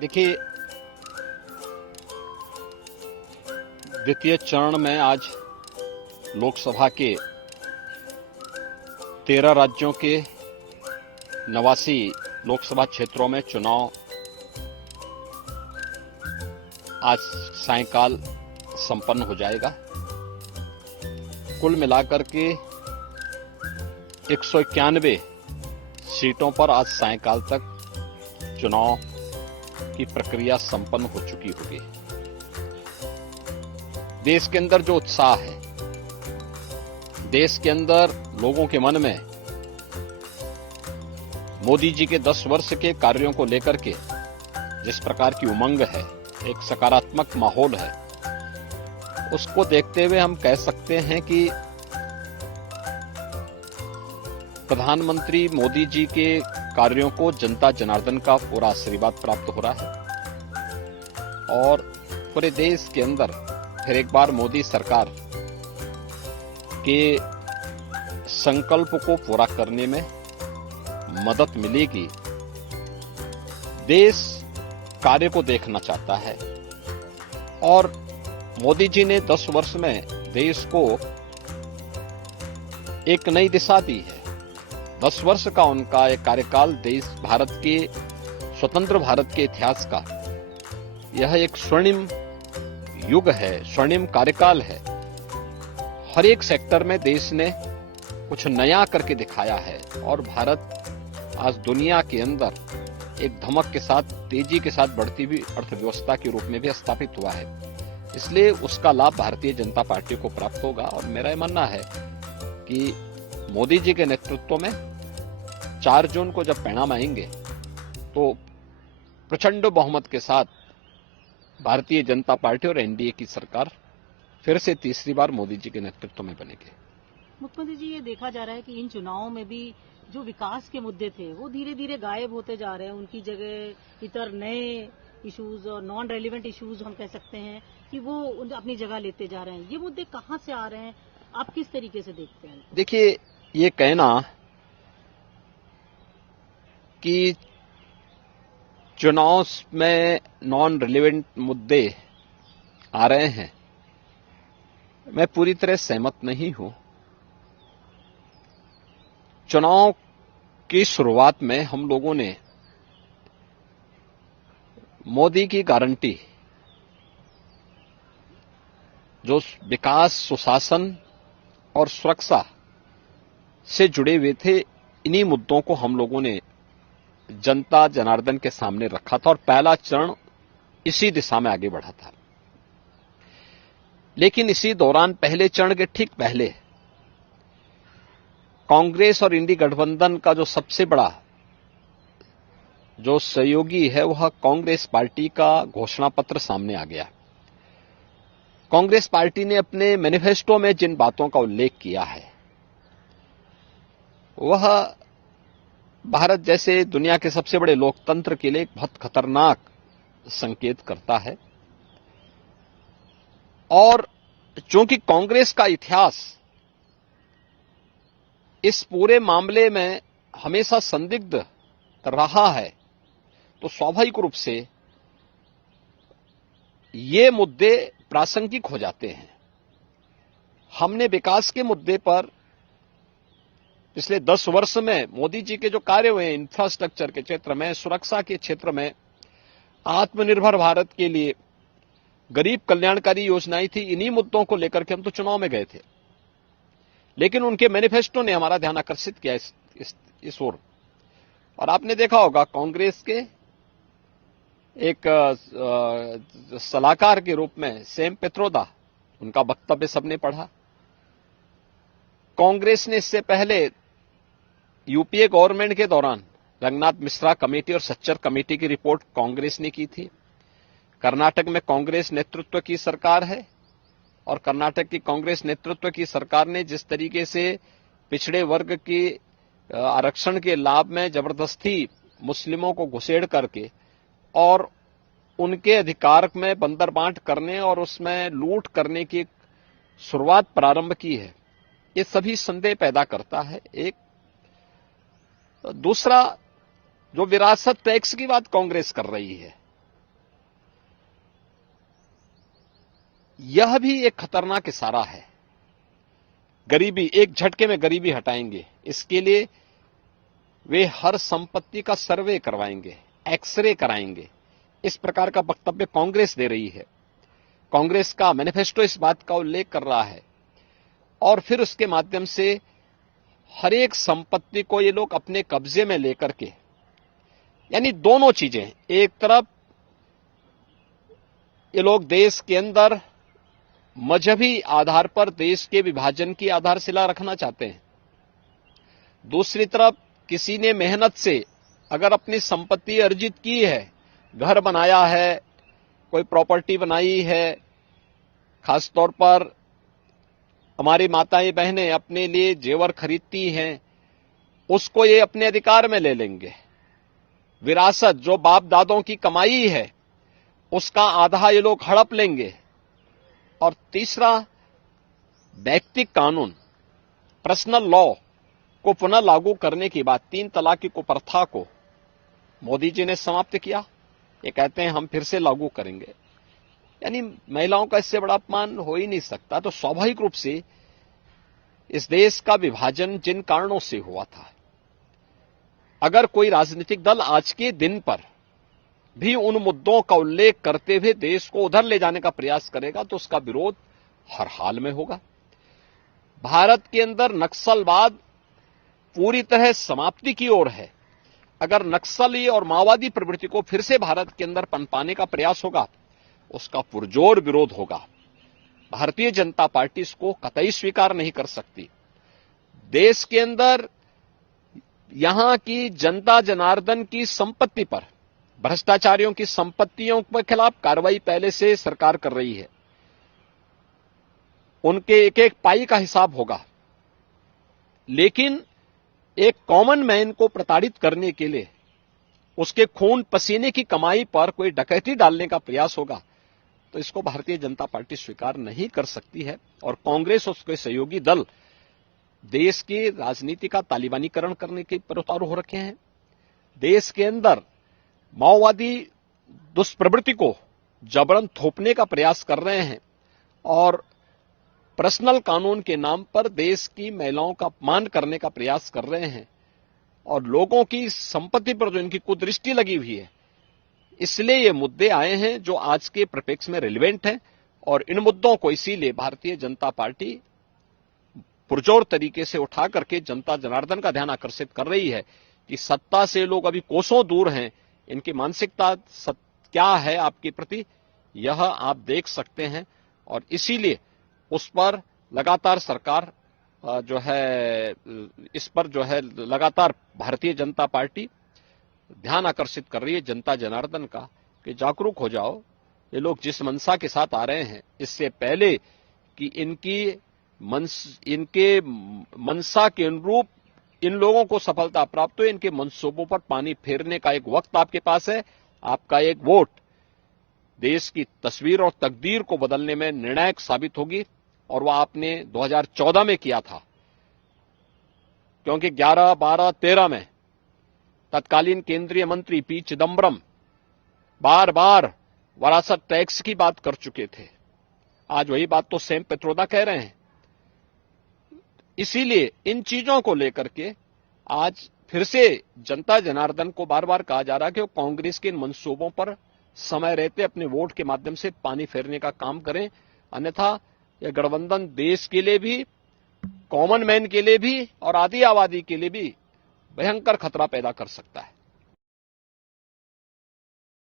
देखिए, द्वितीय चरण में आज लोकसभा के 13 राज्यों के 89 लोकसभा क्षेत्रों में चुनाव आज सायंकाल संपन्न हो जाएगा। कुल मिलाकर के 191 सीटों पर आज सायंकाल तक चुनाव की प्रक्रिया संपन्न हो चुकी होगी। देश के अंदर जो उत्साह है, देश के अंदर लोगों के मन में मोदी जी के 10 वर्ष के कार्यों को लेकर के जिस प्रकार की उमंग है, एक सकारात्मक माहौल है, उसको देखते हुए हम कह सकते हैं कि प्रधानमंत्री मोदी जी के कार्यों को जनता जनार्दन का पूरा आशीर्वाद प्राप्त हो रहा है और पूरे देश के अंदर फिर एक बार मोदी सरकार के संकल्प को पूरा करने में मदद मिलेगी। देश कार्य को देखना चाहता है और मोदी जी ने 10 वर्ष में देश को एक नई दिशा दी है। 10 वर्ष का उनका एक कार्यकाल देश भारत के स्वतंत्र भारत के इतिहास का यह एक स्वर्णिम युग है, स्वर्णिम कार्यकाल है। हर एक सेक्टर में देश ने कुछ नया करके दिखाया है और भारत आज दुनिया के अंदर एक धमक के साथ, तेजी के साथ बढ़ती हुई अर्थव्यवस्था के रूप में भी स्थापित हुआ है। इसलिए उसका लाभ भारतीय जनता पार्टी को प्राप्त होगा और मेरा यह मानना है कि मोदी जी के नेतृत्व में 4 जून को जब परिणाम आएंगे तो प्रचंड बहुमत के साथ भारतीय जनता पार्टी और एनडीए की सरकार फिर से तीसरी बार मोदी जी के नेतृत्व में बनेगी। मुख्यमंत्री जी, ये देखा जा रहा है कि इन चुनावों में भी जो विकास के मुद्दे थे वो धीरे धीरे गायब होते जा रहे हैं। उनकी जगह इतर नए इश्यूज और नॉन रेलिवेंट इश्यूज हम कह सकते हैं कि वो अपनी जगह लेते जा रहे हैं। ये मुद्दे कहाँ से आ रहे हैं, आप किस तरीके से देखते हैं? देखिए, ये कहना कि चुनाव में नॉन रिलेवेंट मुद्दे आ रहे हैं, मैं पूरी तरह सहमत नहीं हूं। चुनाव की शुरुआत में हम लोगों ने मोदी की गारंटी, जो विकास, सुशासन और सुरक्षा से जुड़े हुए थे, इन्हीं मुद्दों को हम लोगों ने जनता जनार्दन के सामने रखा था और पहला चरण इसी दिशा में आगे बढ़ा था। लेकिन इसी दौरान पहले चरण के ठीक पहले कांग्रेस और इंडी गठबंधन का जो सबसे बड़ा जो सहयोगी है वह कांग्रेस पार्टी का घोषणा पत्र सामने आ गया। कांग्रेस पार्टी ने अपने मैनिफेस्टो में जिन बातों का उल्लेख किया है वह भारत जैसे दुनिया के सबसे बड़े लोकतंत्र के लिए एक बहुत खतरनाक संकेत करता है। और चूंकि कांग्रेस का इतिहास इस पूरे मामले में हमेशा संदिग्ध रहा है, तो स्वाभाविक रूप से ये मुद्दे प्रासंगिक हो जाते हैं। हमने विकास के मुद्दे पर पिछले 10 वर्ष में मोदी जी के जो कार्य हुए, इंफ्रास्ट्रक्चर के क्षेत्र में, सुरक्षा के क्षेत्र में, आत्मनिर्भर भारत के लिए गरीब कल्याणकारी योजनाएं थी, इन्हीं मुद्दों को लेकर के हम तो चुनाव में गए थे। लेकिन उनके मैनिफेस्टो ने हमारा ध्यान आकर्षित किया इस ओर। और आपने देखा होगा कांग्रेस के एक सलाहकार के रूप में सैम पित्रोदा, उनका वक्तव्य सबने पढ़ा। कांग्रेस ने इससे पहले यूपीए गवर्नमेंट के दौरान रंगनाथ मिश्रा कमेटी और सच्चर कमेटी की रिपोर्ट कांग्रेस ने की थी। कर्नाटक में कांग्रेस नेतृत्व की सरकार है और कर्नाटक की कांग्रेस नेतृत्व की सरकार ने जिस तरीके से पिछड़े वर्ग के आरक्षण के लाभ में जबरदस्ती मुस्लिमों को घुसेड़ करके और उनके अधिकार में बंदरबांट करने और उसमें लूट करने की शुरुआत प्रारंभ की है, ये सभी संदेह पैदा करता है। एक दूसरा, जो विरासत टैक्स की बात कांग्रेस कर रही है, यह भी एक खतरनाक इशारा है। गरीबी, एक झटके में गरीबी हटाएंगे, इसके लिए वे हर संपत्ति का सर्वे करवाएंगे, एक्सरे कराएंगे। इस प्रकार का वक्तव्य कांग्रेस दे रही है। कांग्रेस का मैनिफेस्टो इस बात का उल्लेख कर रहा है और फिर उसके माध्यम से हर एक संपत्ति को ये लोग अपने कब्जे में लेकर के, यानी दोनों चीजें, एक तरफ ये लोग देश के अंदर मजहबी आधार पर देश के विभाजन की आधारशिला रखना चाहते हैं, दूसरी तरफ किसी ने मेहनत से अगर अपनी संपत्ति अर्जित की है, घर बनाया है, कोई प्रॉपर्टी बनाई है, खासतौर पर हमारी माताएं बहनें अपने लिए जेवर खरीदती हैं, उसको ये अपने अधिकार में ले लेंगे। विरासत जो बाप दादों की कमाई है उसका आधा ये लोग हड़प लेंगे। और तीसरा, व्यक्तिगत कानून, पर्सनल लॉ को पुनः लागू करने की बात, 3 तलाक की कुप्रथा को मोदी जी ने समाप्त किया। ये कहते हैं हम फिर से लागू करेंगे, यानी महिलाओं का इससे बड़ा अपमान हो ही नहीं सकता। तो स्वाभाविक रूप से इस देश का विभाजन जिन कारणों से हुआ था, अगर कोई राजनीतिक दल आज के दिन पर भी उन मुद्दों का उल्लेख करते हुए देश को उधर ले जाने का प्रयास करेगा तो उसका विरोध हर हाल में होगा। भारत के अंदर नक्सलवाद पूरी तरह समाप्ति की ओर है। अगर नक्सली और माओवादी प्रवृत्ति को फिर से भारत के अंदर पनपाने का प्रयास होगा, उसका पुरजोर विरोध होगा। भारतीय जनता पार्टी इसको कतई स्वीकार नहीं कर सकती। देश के अंदर यहां की जनता जनार्दन की संपत्ति पर, भ्रष्टाचारियों की संपत्तियों के खिलाफ कार्रवाई पहले से सरकार कर रही है। उनके एक एक पाई का हिसाब होगा, लेकिन एक कॉमन मैन को प्रताड़ित करने के लिए उसके खून पसीने की कमाई पर कोई डकैती डालने का प्रयास होगा तो इसको भारतीय जनता पार्टी स्वीकार नहीं कर सकती है। और कांग्रेस और उसके सहयोगी दल देश की राजनीति का तालिबानीकरण करने के पर उतारू हो रखे हैं। देश के अंदर माओवादी दुष्प्रवृत्ति को जबरन थोपने का प्रयास कर रहे हैं और पर्सनल कानून के नाम पर देश की महिलाओं का अपमान करने का प्रयास कर रहे हैं और लोगों की संपत्ति पर जो इनकी कुदृष्टि लगी हुई है, इसलिए ये मुद्दे आए हैं जो आज के परिप्रेक्ष्य में रिलेवेंट हैं। और इन मुद्दों को इसीलिए भारतीय जनता पार्टी पुरजोर तरीके से उठा करके जनता जनार्दन का ध्यान आकर्षित कर रही है कि सत्ता से लोग अभी कोसों दूर हैं, इनकी मानसिकता क्या है आपके प्रति, यह आप देख सकते हैं। और इसीलिए उस पर लगातार सरकार जो है, इस पर जो है लगातार भारतीय जनता पार्टी ध्यान आकर्षित कर रही है जनता जनार्दन का कि जागरूक हो जाओ। ये लोग जिस मंशा के साथ आ रहे हैं, इससे पहले कि इनके मंशा के अनुरूप इन लोगों को सफलता प्राप्त हो, इनके मंसूबों पर पानी फेरने का एक वक्त आपके पास है। आपका एक वोट देश की तस्वीर और तकदीर को बदलने में निर्णायक साबित होगी और वह आपने 2014 में किया था, क्योंकि 11, 12, 13 में तत्कालीन केंद्रीय मंत्री पी चिदम्बरम बार बार वरासत टैक्स की बात कर चुके थे। आज वही बात तो सैम पित्रोदा कह रहे हैं। इसीलिए इन चीजों को लेकर के आज फिर से जनता जनार्दन को बार बार कहा जा रहा है कि वो कांग्रेस के इन मंसूबों पर समय रहते अपने वोट के माध्यम से पानी फेरने का काम करें, अन्यथा यह गठबंधन देश के लिए भी, कॉमन मैन के लिए भी और आदि आबादी के लिए भी भयंकर खतरा पैदा कर सकता है।